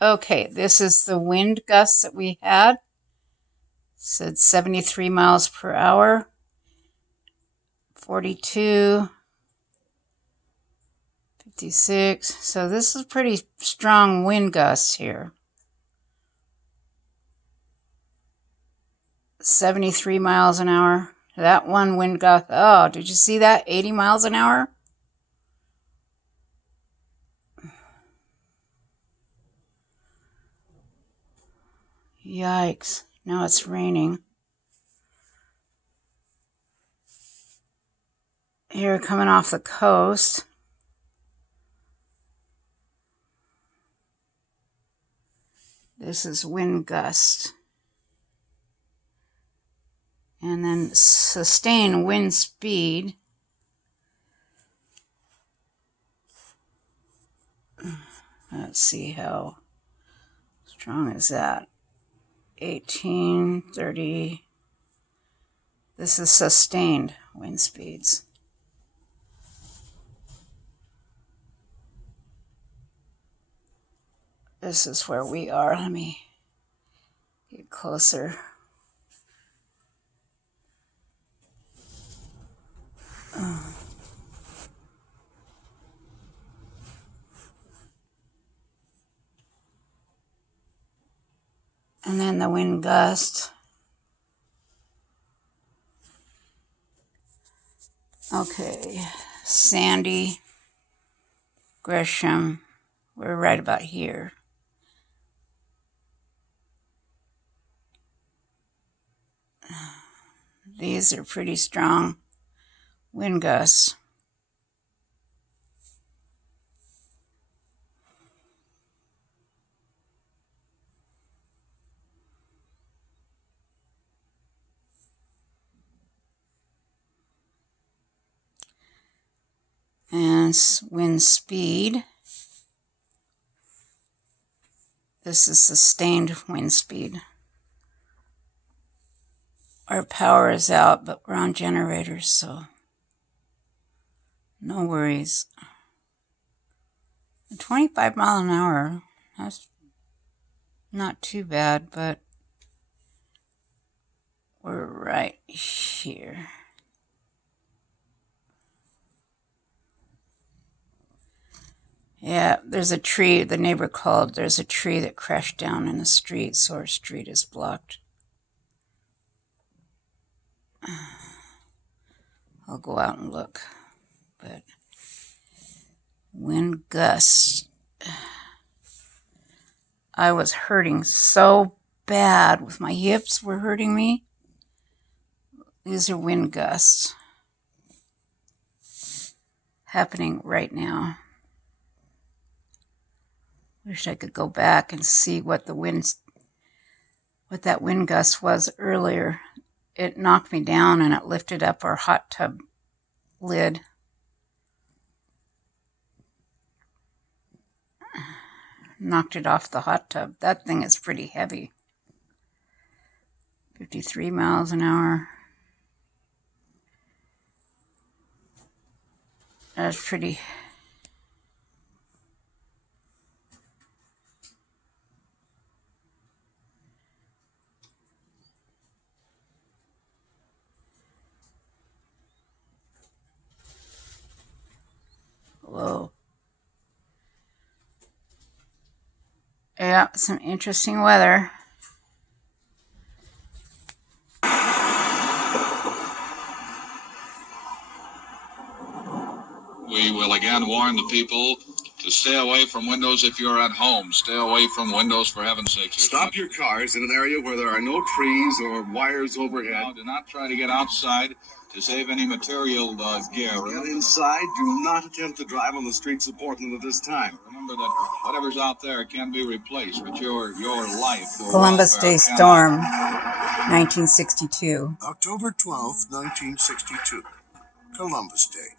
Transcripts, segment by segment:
Okay, this is the wind gusts that we had. It said 73 miles per hour, 42, 56. So this is pretty strong wind gusts here. 73 miles an hour. That one wind gust, oh, did you see that? 80 miles an hour? Yikes. Now it's raining. Here coming off the coast. This is wind gust. And then sustained wind speed. Let's see how strong is that. 18, 30. This is sustained wind speeds. This is where we are. Let me get closer. And then the wind gust. Okay, Sandy, Gresham, we're right about here. These are pretty strong wind gusts. And wind speed. This is sustained wind speed. Our power is out, but we're on generators, so no worries. 25 miles an hour, that's not too bad, but we're right here. Yeah, there's a tree, the neighbor called, there's a tree that crashed down in the street, so our street is blocked. I'll go out and look, but wind gusts. I was hurting so bad with my hips were hurting me. These are wind gusts happening right now. Wish I could go back and see what that wind gust was earlier. It knocked me down and it lifted up our hot tub lid. Knocked it off the hot tub. That thing is pretty heavy. 53 miles an hour. That's pretty. Whoa. Yeah, some interesting weather. We will again warn the people to stay away from windows if you're at home. Stay away from windows, for heaven's sake. Stop your cars in an area where there are no trees or wires overhead. Now, do not try to get outside to save any material gear. Get inside. Do not attempt to drive on the streets of Portland at this time. Remember that whatever's out there can be replaced, but your life. Columbus Day storm, 1962. October 12th, 1962. Columbus Day.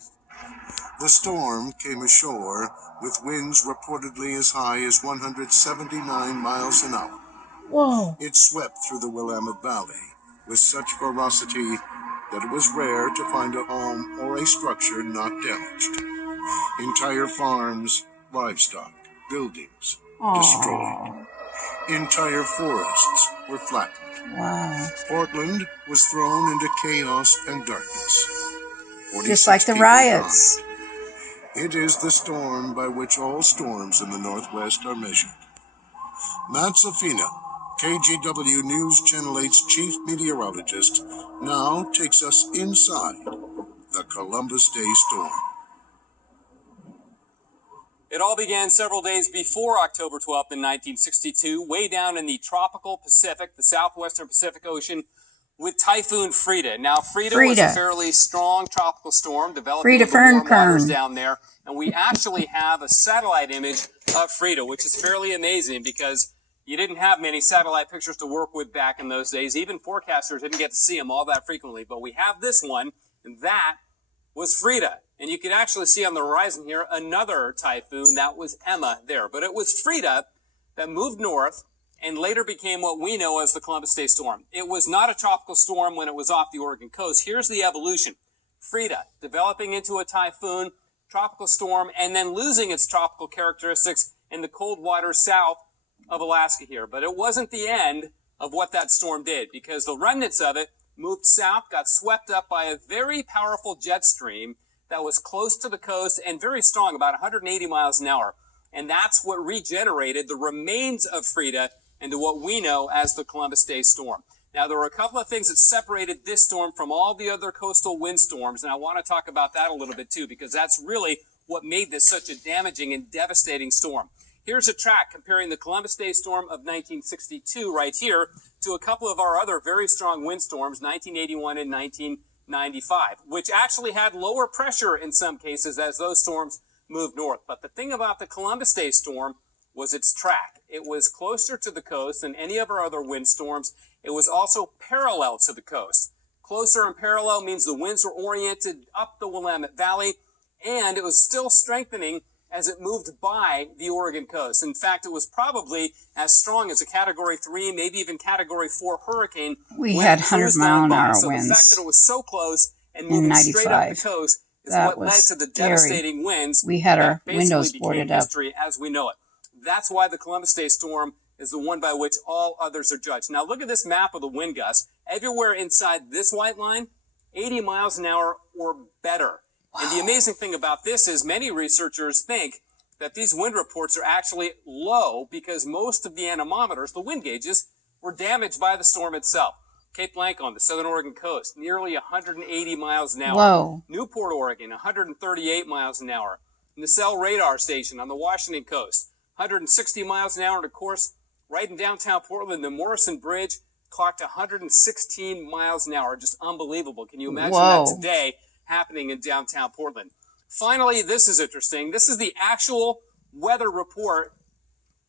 The storm came ashore with winds reportedly as high as 179 miles an hour. Whoa. It swept through the Willamette Valley with such ferocity that it was rare to find a home or a structure not damaged. Entire farms, livestock, buildings, destroyed. Entire forests were flattened. Wow. Portland was thrown into chaos and darkness. Just like the people riots. died. It is the storm by which all storms in the Northwest are measured. Matt Safina, KGW News Channel 8's chief meteorologist, now takes us inside the Columbus Day storm. It all began several days before October 12th in 1962, way down in the tropical Pacific, the southwestern Pacific Ocean, with Typhoon Frida. Now, Frida was a fairly strong tropical storm developing with the warm waters down there, and we actually have a satellite image of Frida, which is fairly amazing because you didn't have many satellite pictures to work with back in those days. Even forecasters didn't get to see them all that frequently, but we have this one, and that was Frida. And you can actually see on the horizon here another typhoon. That was Emma there. But it was Frida that moved north and later became what we know as the Columbus Day storm. It was not a tropical storm when it was off the Oregon coast. Here's the evolution. Frida developing into a typhoon, tropical storm, and then losing its tropical characteristics in the cold water south of Alaska here. But it wasn't the end of what that storm did, because the remnants of it moved south, got swept up by a very powerful jet stream that was close to the coast and very strong, about 180 miles an hour. And that's what regenerated the remains of Frida into what we know as the Columbus Day storm. Now, there were a couple of things that separated this storm from all the other coastal windstorms, and I want to talk about that a little bit too, because that's really what made this such a damaging and devastating storm. Here's a track comparing the Columbus Day storm of 1962 right here to a couple of our other very strong windstorms, 1981 and 1995, which actually had lower pressure in some cases as those storms moved north. But the thing about the Columbus Day storm was its track. It was closer to the coast than any of our other windstorms. It was also parallel to the coast. Closer and parallel means the winds were oriented up the Willamette Valley, and it was still strengthening as it moved by the Oregon coast. In fact, it was probably as strong as a Category 3, maybe even Category 4 hurricane. We had 100-mile-an-hour so winds. The fact that it was so close and moving straight up the coast is what led to the devastating winds. We had our windows boarded up. History as we know it. That's why the Columbus Day storm is the one by which all others are judged. Now look at this map of the wind gusts. Everywhere inside this white line, 80 miles an hour or better. Wow. And the amazing thing about this is many researchers think that these wind reports are actually low because most of the anemometers, the wind gauges, were damaged by the storm itself. Cape Blanc on the southern Oregon coast, nearly 180 miles an hour. Whoa. Newport, Oregon, 138 miles an hour. Nacelle radar station on the Washington coast, 160 miles an hour. And of course, right in downtown Portland, the Morrison Bridge clocked 116 miles an hour. Just unbelievable. Can you imagine that today happening in downtown Portland? Finally, this is interesting. This is the actual weather report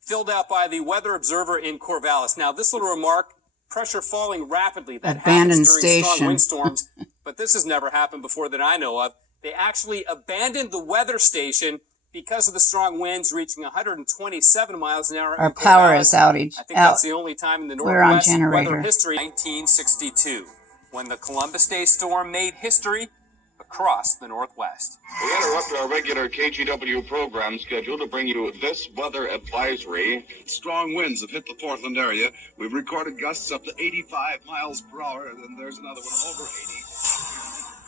filled out by the weather observer in Corvallis. Now, this little remark, pressure falling rapidly, that happens during strong windstorms, but this has never happened before that I know of. They actually abandoned the weather station because of the strong winds reaching 127 miles an hour. Our power is outage. I think that's the only time in the Northwest weather history. 1962, when the Columbus Day storm made history across the Northwest. We interrupt our regular KGW program schedule to bring you this weather advisory. Strong winds have hit the Portland area. We've recorded gusts up to 85 miles per hour, and then there's another one over 80.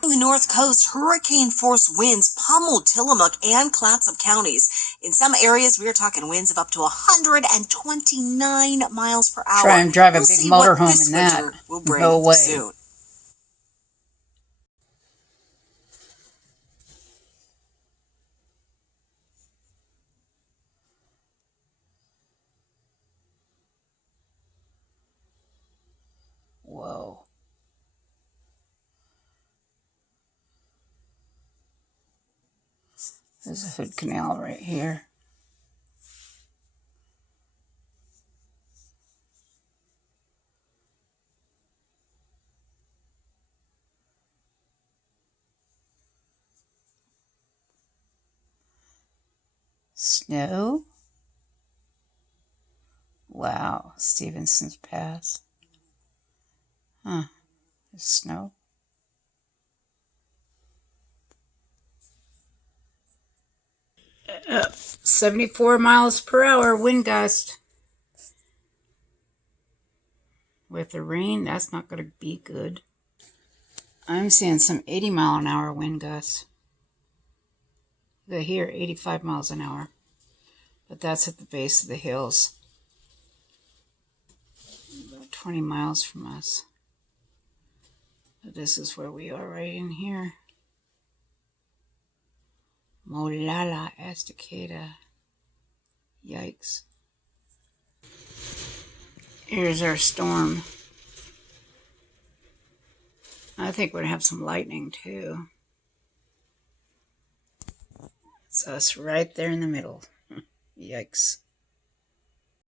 On the North Coast, hurricane-force winds pummeled Tillamook and Clatsop counties. In some areas, we are talking winds of up to 129 miles per hour. Try and drive a big motorhome in that. No way. Soon. Whoa. There's a Hood Canal right here. Snow. Wow, Stevenson's Pass. Huh, there's snow. 74 miles per hour wind gust. With the rain, that's not going to be good. I'm seeing some 80 mile an hour wind gusts. Look here, 85 miles an hour. But that's at the base of the hills. About 20 miles from us. But this is where we are, right in here. Molalla Estacada. Yikes. Here's our storm. I think we're going to have some lightning too. It's us right there in the middle. Yikes.